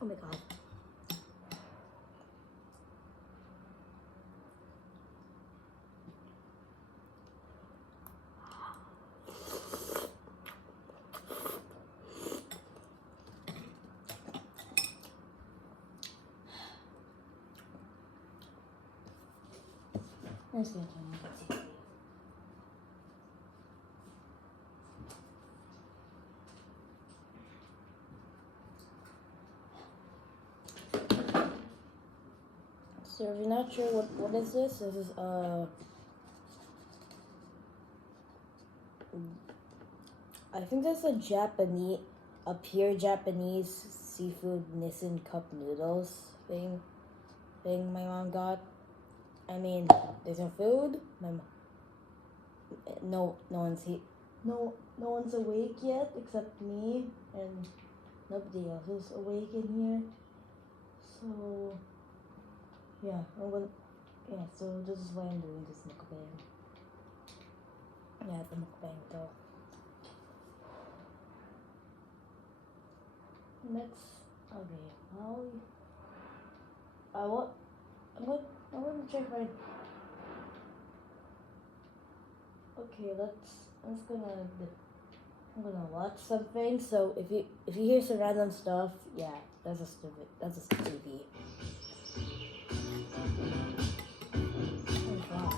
Oh my god. Let's get to So if you're not sure what is this is I think that's a pure Japanese seafood Nissan cup noodles thing my mom got. I mean, there's no food. No one's awake yet except me, and nobody else is awake in here. So yeah, so this is why I'm doing this mukbang. Yeah, the mukbang though. Next, okay, I'm gonna check my. Okay, I'm gonna watch something. So if you hear some random stuff, yeah, that's a TV. Oh god.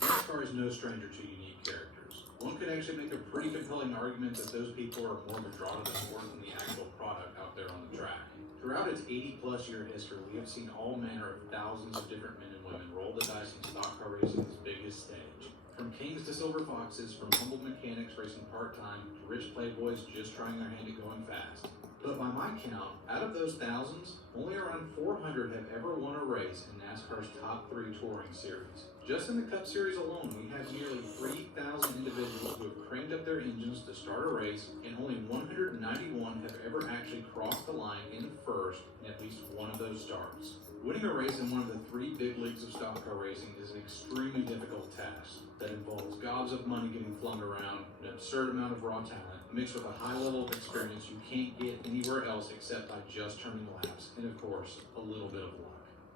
NASCAR is no stranger to unique characters. One could actually make a pretty compelling argument that those people are more of a draw to the sport than the actual product out there on the track. Throughout its 80-plus year history, we have seen all manner of thousands of different men and women roll the dice in stock car racing's biggest stage. From kings to silver foxes, from humble mechanics racing part-time to rich playboys just trying their hand at going fast. But by my count, out of those thousands, only around 400 have ever won a race in NASCAR's top 3 touring series. Just in the Cup Series alone, we have nearly 3,000 individuals who have cranked up their engines to start a race, and only 191 have ever actually crossed the line in first in at least one of those starts. Winning a race in one of the 3 big leagues of stock car racing is an extremely difficult task that involves gobs of money getting flung around, an absurd amount of raw talent, mixed with a high level of experience you can't get anywhere else except by just turning laps, and of course, a little bit of luck.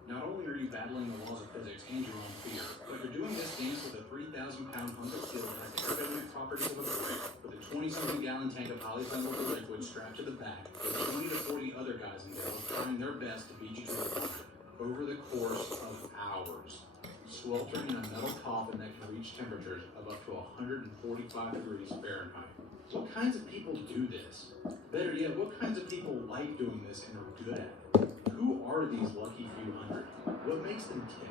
Not only are you battling the laws of physics and your own fear, but you're doing this dance with a 3,000-pound hunk of steel that has the aerodynamic properties of a brick, with a 20-something-gallon tank of highly flammable liquid strapped to the back, with 20 to 40 other guys and gals trying their best to beat you to the punch over the course of hours, sweltering in a metal coffin that can reach temperatures of up to 145 degrees Fahrenheit. What kinds of people do this? Better yet, what kinds of people like doing this and are good at it? Who are these lucky few hundred? What makes them tick?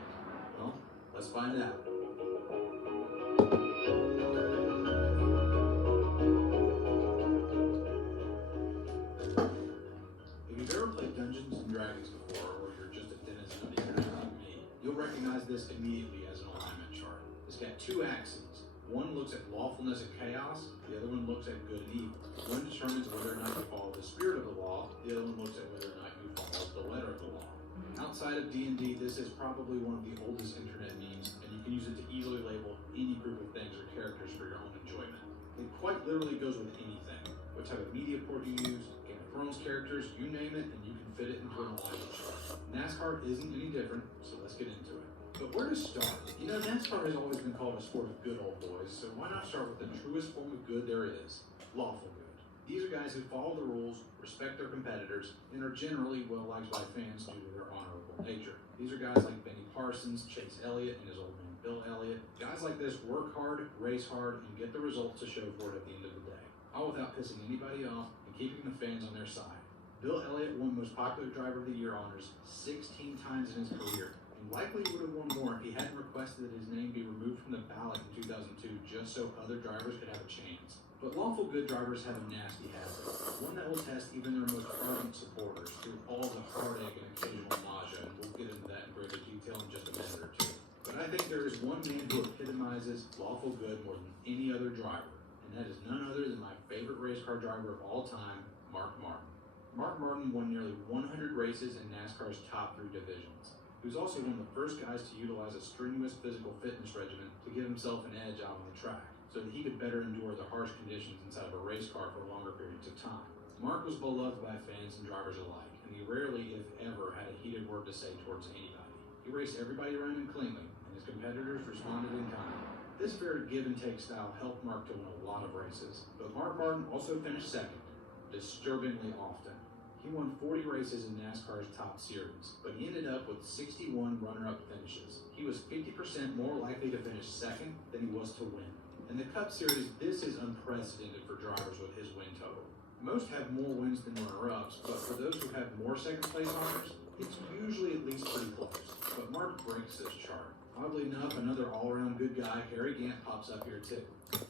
Well, let's find out. If you've ever played Dungeons and Dragons before, or you're just a denizen of the internet like me, you'll recognize this immediately as an alignment chart. It's got 2 axes. One looks at lawfulness and chaos, the other one looks at good and evil. One determines whether or not you follow the spirit of the law, the other one looks at whether or not you follow the letter of the law. Outside of D&D, this is probably one of the oldest internet memes, and you can use it to easily label any group of things or characters for your own enjoyment. It quite literally goes with anything. What type of media port you use, Game of Thrones characters, you name it, and you can fit it into an alignment chart. NASCAR isn't any different, so let's get into it. But where to start? You know, NASCAR has always been called a sport of good old boys, so why not start with the truest form of good there is, lawful good. These are guys who follow the rules, respect their competitors, and are generally well-liked by fans due to their honorable nature. These are guys like Benny Parsons, Chase Elliott, and his old man Bill Elliott. Guys like this work hard, race hard, and get the results to show for it at the end of the day, all without pissing anybody off and keeping the fans on their side. Bill Elliott won Most Popular Driver of the Year honors 16 times in his career, and likely would have won more if he hadn't requested that his name be removed from the ballot in 2002 just so other drivers could have a chance. But lawful good drivers have a nasty habit, one that will test even their most ardent supporters through all the heartache and occasional nausea, and we'll get into that in greater detail in just a minute or two. But I think there is one man who epitomizes lawful good more than any other driver, and that is none other than my favorite race car driver of all time, Mark Martin. Mark Martin won nearly 100 races in NASCAR's top 3 divisions. He was also one of the first guys to utilize a strenuous physical fitness regimen to give himself an edge out on the track, so that he could better endure the harsh conditions inside of a race car for longer periods of time. Mark was beloved by fans and drivers alike, and he rarely, if ever, had a heated word to say towards anybody. He raced everybody around him cleanly, and his competitors responded in kind. This very give-and-take style helped Mark to win a lot of races, but Mark Martin also finished second, disturbingly often. He won 40 races in NASCAR's top series, but he ended up with 61 runner-up finishes. He was 50% more likely to finish second than he was to win. In the Cup Series, this is unprecedented for drivers with his win total. Most have more wins than runner-ups, but for those who have more second-place honors, it's usually at least pretty close. But Mark breaks this chart. Oddly enough, another all-around good guy, Harry Gant, pops up here too.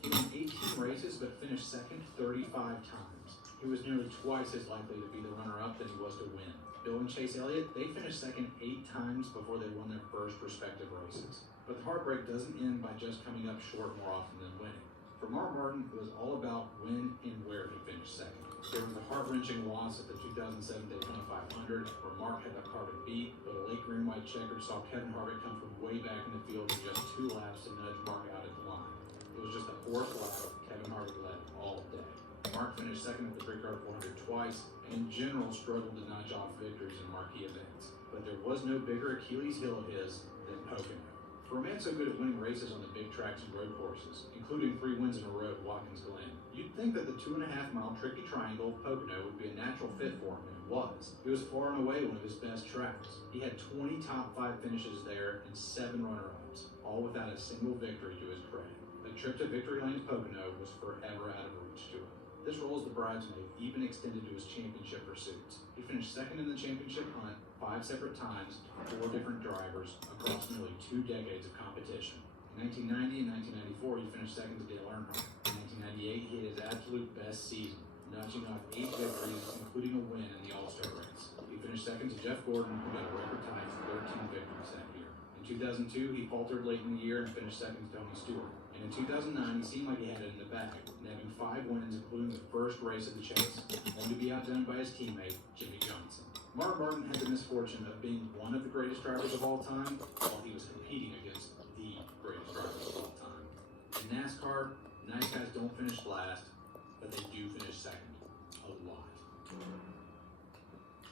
He won 18 races, but finished second 35 times. He was nearly twice as likely to be the runner-up than he was to win. Bill and Chase Elliott, they finished second 8 times before they won their first respective races. But the heartbreak doesn't end by just coming up short more often than winning. For Mark Martin, it was all about when and where he finished second. There was a heart-wrenching loss at the 2007 Daytona 500, where Mark had the car to beat, but a late green-white checkered saw Kevin Harvick come from way back in the field in just 2 laps to nudge Mark out at the line. It was just the 4th lap Kevin Harvick led all day. Mark finished second at the Brickyard 400 twice, and in general struggled to notch off victories in marquee events. But there was no bigger Achilles heel of his than Pocono. For a man so good at winning races on the big tracks and road courses, including 3 wins in a row at Watkins Glen, you'd think that the 2.5-mile tricky triangle of Pocono would be a natural fit for him, and it was. It was far and away one of his best tracks. He had 20 top 5 finishes there and 7 runner-ups, all without a single victory to his credit. A trip to Victory Lane at Pocono was forever out of reach to him. This role as the bridesmaid even extended to his championship pursuits. He finished second in the championship hunt 5 separate times to 4 different drivers across nearly 2 decades of competition. In 1990 and 1994, he finished second to Dale Earnhardt. In 1998, he had his absolute best season, notching off 8 victories, including a win in the All-Star race. He finished second to Jeff Gordon, who got a record-tying 13 victories that year. In 2002, he faltered late in the year and finished second to Tony Stewart. And in 2009, he seemed like he had it in the bag, nabbing 5 wins, including the first race of the chase, only to be outdone by his teammate, Jimmy Johnson. Mark Martin had the misfortune of being one of the greatest drivers of all time, while he was competing against the greatest drivers of all time. In NASCAR, nice guys don't finish last, but they do finish second. A lot.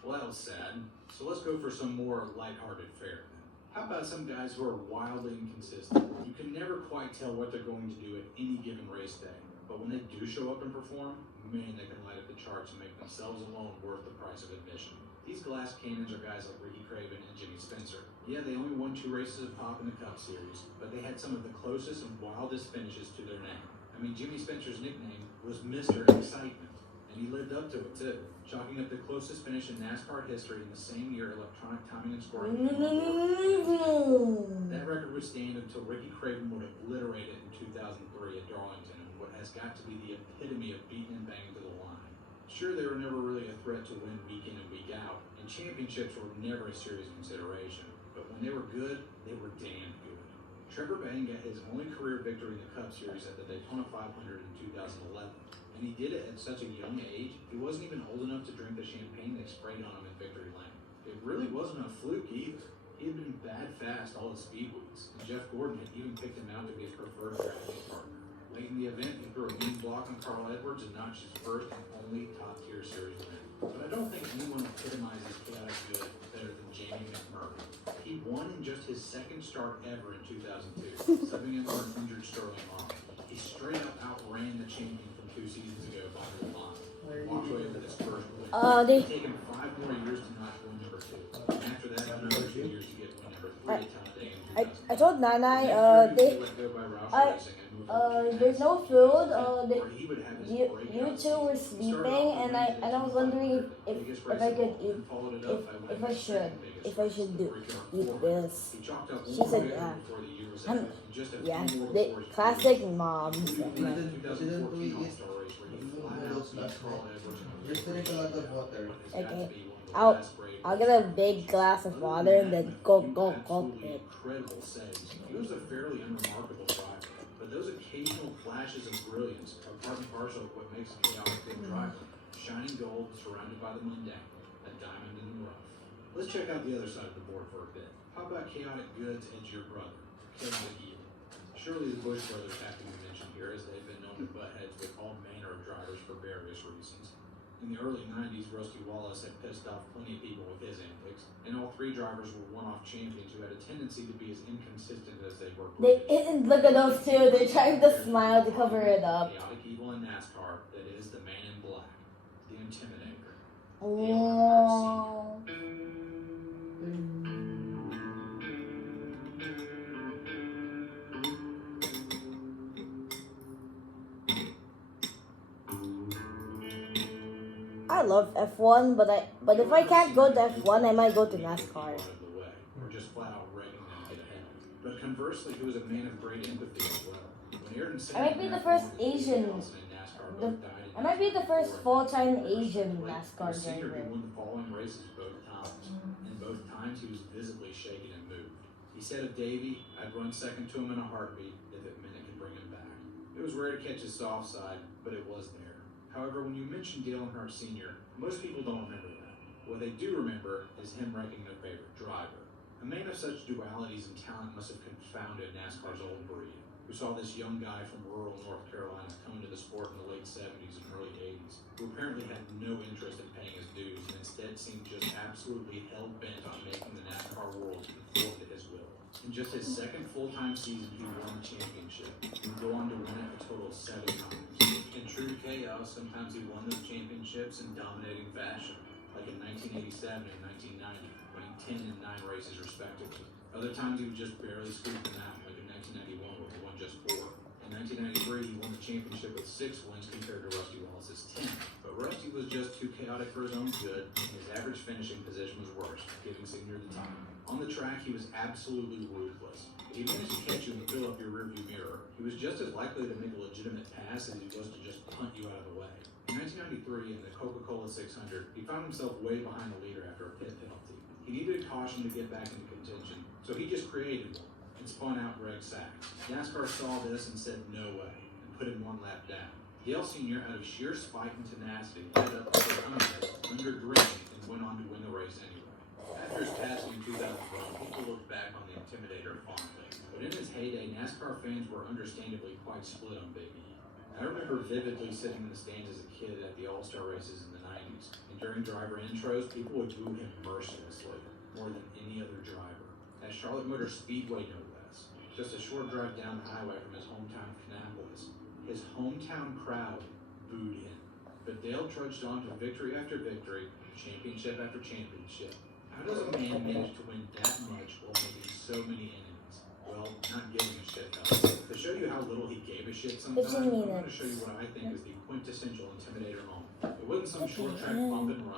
Well, that was sad. So let's go for some more lighthearted fare. How about some guys who are wildly inconsistent? You can never quite tell what they're going to do at any given race day, but when they do show up and perform, man, they can light up the charts and make themselves alone worth the price of admission. These glass cannons are guys like Ricky Craven and Jimmy Spencer. Yeah, they only won 2 races of pop in the Cup Series, but they had some of the closest and wildest finishes to their name. I mean, Jimmy Spencer's nickname was Mr. Excitement, and he lived up to it too, chalking up the closest finish in NASCAR history in the same year electronic timing and scoring. That record would stand until Ricky Craven would obliterate it in 2003 at Darlington in what has got to be the epitome of beating and banging to the line. Sure, they were never really a threat to win week in and week out, and championships were never a serious consideration, but when they were good, they were damn good. Trevor Bayne got his only career victory in the Cup Series at the Daytona 500 in 2011. And he did it at such a young age, he wasn't even old enough to drink the champagne they sprayed on him in Victory Lane. It really wasn't a fluke either. He had been bad fast all his speed weeks, and Jeff Gordon had even picked him out to be his preferred drafting partner. Late in the event, he threw a mean block on Carl Edwards and notched his first and only top-tier series win. But I don't think anyone epitomizes chaotic good better than Jamie McMurray. He won in just his second start ever in 2002, subbing in for an injured Sterling Marlin. He straight up outran the champion 2 seasons ago by the line. Walked away with his first win. It's taken 5 more years to notch win number 2. And after that, another 2 years to get win number 3 at Talladega. I told Nanai, there's no food. You 2 were sleeping, and I was wondering if I could eat, if I should eat this. She said yeah. Yeah, the classic moms. Just drink a lot of water. Okay, I'll get a big glass of water and then go it. Incredible saves. He was a fairly unremarkable driver, but those occasional flashes of brilliance are part and parcel of what makes a chaotic good driver. shining gold surrounded by the mundane, a diamond in the rough. Let's check out the other side of the board for a bit. How about chaotic goods edge your brother, chaotic evil? Surely the Bush brothers have to be mentioned here, as they've been known to butt heads with all manner of drivers for various reasons. In the early 90s, Rusty Wallace had pissed off plenty of people with his antics, and all three drivers were one-off champions who had a tendency to be as inconsistent as they were And look at those two. They're trying to smile to cover it up. Chaotic evil in NASCAR, that is the man in black, the Intimidator. Oh. I love F1, but if I can't go to F1, I might go to NASCAR. Or just flat out wrecking them to get ahead. But conversely, he was a man of great empathy as well. When Ayrton Senna I might be the first Asian. I might be the first full-time Asian NASCAR Senior, he driver. won the following races both times. And both times he was visibly shaken and moved. He said of Davey, "I'd run second to him in a heartbeat if it meant it could bring him back." It was rare to catch his soft side, but it was there. However, when you mention Dale Earnhardt Sr., most people don't remember that. What they do remember is him wrecking their favorite driver. A man of such dualities and talent must have confounded NASCAR's old breed, who saw this young guy from rural North Carolina come into the sport in the late 70s and early 80s, who apparently had no interest in paying his dues and instead seemed just absolutely hell-bent on making the NASCAR world conform to his will. In just his second full-time season, he won the championship, and would go on to win it a total of 7 times. In true chaos, sometimes he won those championships in dominating fashion, like in 1987 and 1990, winning 10 and 9 races respectively. Other times he would just barely squeak them out, like in 1991 where he won just 4. In 1993, he won the championship with 6 wins compared to Rusty Wallace's 10. But Rusty was just too chaotic for his own good, and his average finishing position was worse, giving Senior the time. On the track, he was absolutely ruthless. If he managed to catch you and fill up your rearview mirror, he was just as likely to make a legitimate pass as he was to just punt you out of the way. In 1993, in the Coca-Cola 600, he found himself way behind the leader after a pit penalty. He needed a caution to get back into contention, so he just created one and spun out Greg Sacks. NASCAR saw this and said no way, and put him 1 lap down. Dale Sr., out of sheer spite and tenacity, headed up to the under green and went on to win the race anyway. After his passing in 2012, people looked back on the Intimidator fondly. But in his heyday, NASCAR fans were understandably quite split on Big E. I remember vividly sitting in the stands as a kid at the All-Star races in the 90s, and during driver intros, people would boo him mercilessly, more than any other driver. At Charlotte Motor Speedway, no less, just a short drive down the highway from his hometown of Kannapolis, his hometown crowd booed him. But Dale trudged on to victory after victory, championship after championship. How does a man manage to win that much while making so many enemies? Well, not giving a shit though. To show you how little he gave a shit sometimes, I'm going to show you what I think is the quintessential Intimidator moment. It wasn't some short track bump and run.